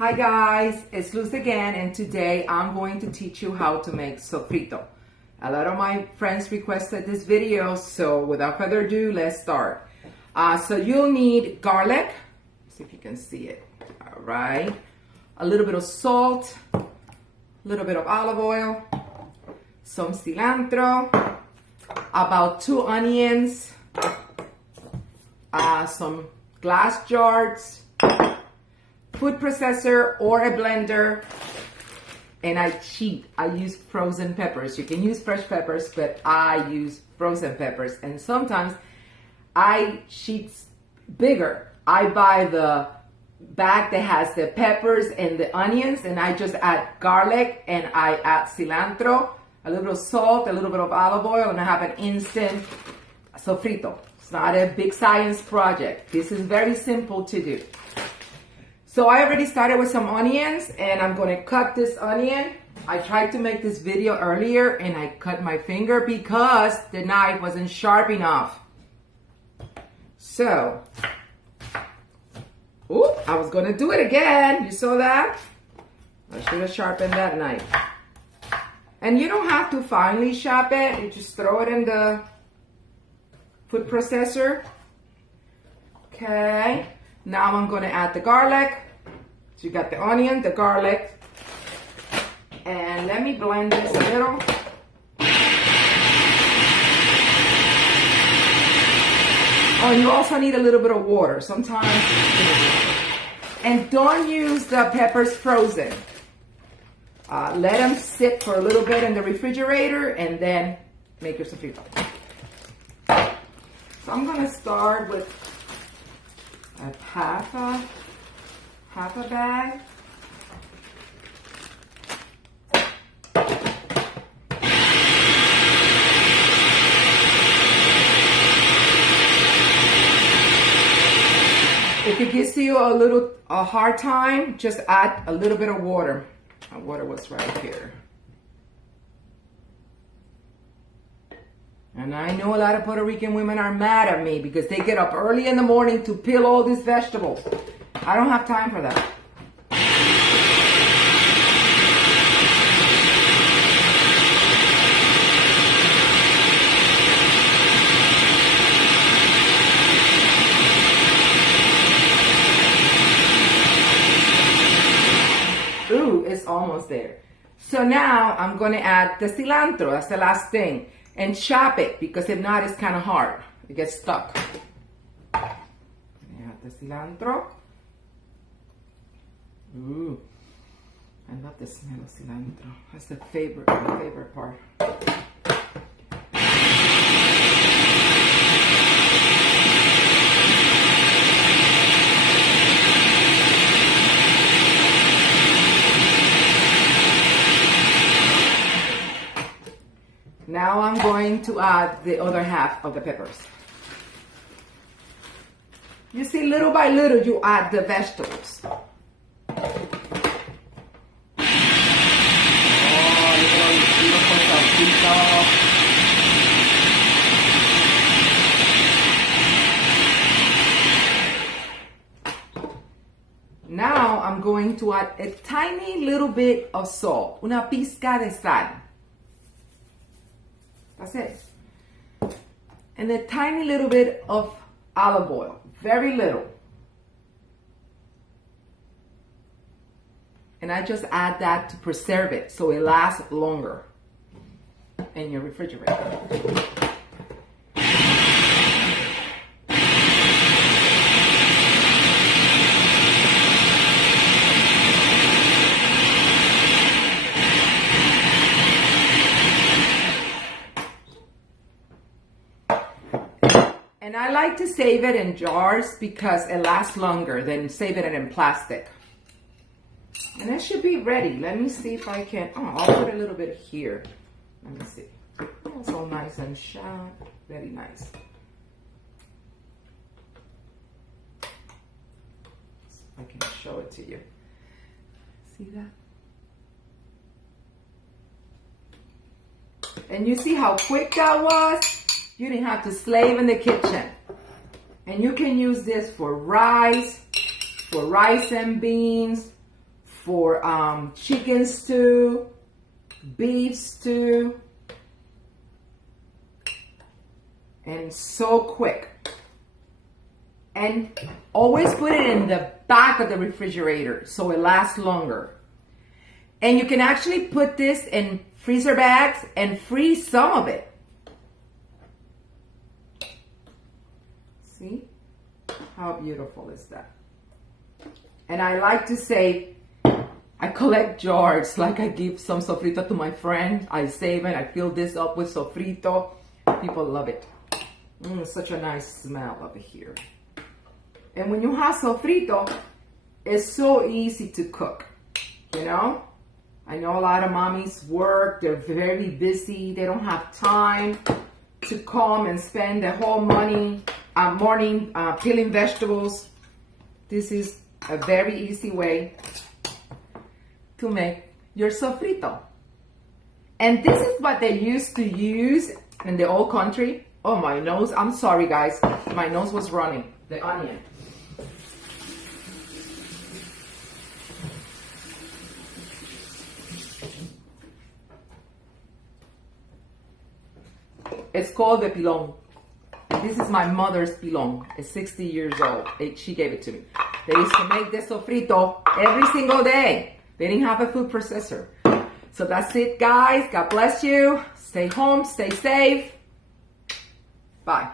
Hi guys, it's Luz again, and today I'm going to teach you how to make sofrito. A lot of my friends requested this video, so without further ado, let's start. So you'll need garlic, see if you can see it. All right, a little bit of salt, a little bit of olive oil, some cilantro, about 2 onions, some glass jars, food processor or a blender, and I cheat. I use frozen peppers. You can use fresh peppers, but I use frozen peppers. And sometimes I cheat bigger. I buy the bag that has the peppers and the onions, and I just add garlic and I add cilantro, a little bit of salt, a little bit of olive oil, and I have an instant sofrito. It's not a big science project. This is very simple to do. So I already started with some onions, and I'm going to cut this onion. I tried to make this video earlier and I cut my finger because the knife wasn't sharp enough. So, I was going to do it again. You saw that? I should have sharpened that knife. And you don't have to finely chop it. You just throw it in the food processor. Okay. Now I'm going to add the garlic. So you got the onion, the garlic, and let me blend this a little. Oh, you also need a little bit of water sometimes. And don't use the peppers frozen. Let them sit for a little bit in the refrigerator and then make your sofrito. So I'm going to start with half a bag. If it gives you a hard time, just add a little bit of water. My water was right here. And I know a lot of Puerto Rican women are mad at me because they get up early in the morning to peel all these vegetables. I don't have time for that. Ooh, it's almost there. So now I'm going to add the cilantro. That's the last thing. And chop it, because if not, it's kind of hard. It gets stuck. Add the cilantro. Ooh, I love the smell of cilantro. That's my favorite part. Now I'm going to add the other half of the peppers. You see, little by little, you add the vegetables. Now I'm going to add a tiny little bit of salt, una pizca de sal. That's it. And a tiny little bit of olive oil, very little. And I just add that to preserve it so it lasts longer in your refrigerator. And I like to save it in jars because it lasts longer than save it in plastic. And it should be ready. Let me see if I can. Oh, I'll put a little bit here. Let me see. Oh, so nice and sharp. Very nice. I can show it to you. See that? And you see how quick that was? You didn't have to slave in the kitchen. And you can use this for rice and beans, for chicken stew, beef stew, and so quick. And always put it in the back of the refrigerator so it lasts longer. And you can actually put this in freezer bags and freeze some of it. See? How beautiful is that? And I like to say, I collect jars, like I give some sofrito to my friend. I save it, I fill this up with sofrito. People love it. Such a nice smell over here. And when you have sofrito, it's so easy to cook, you know? I know a lot of mommies work, they're very busy, they don't have time to come and spend the whole morning peeling vegetables. This is a very easy way to make your sofrito. And this is what they used to use in the old country. Oh, my nose, I'm sorry guys, my nose was running, the onion. It's called the pilon. This is my mother's pilon. It's 60 years old. She gave it to me. They used to make this sofrito every single day. They didn't have a food processor. So that's it, guys. God bless you. Stay home. Stay safe. Bye.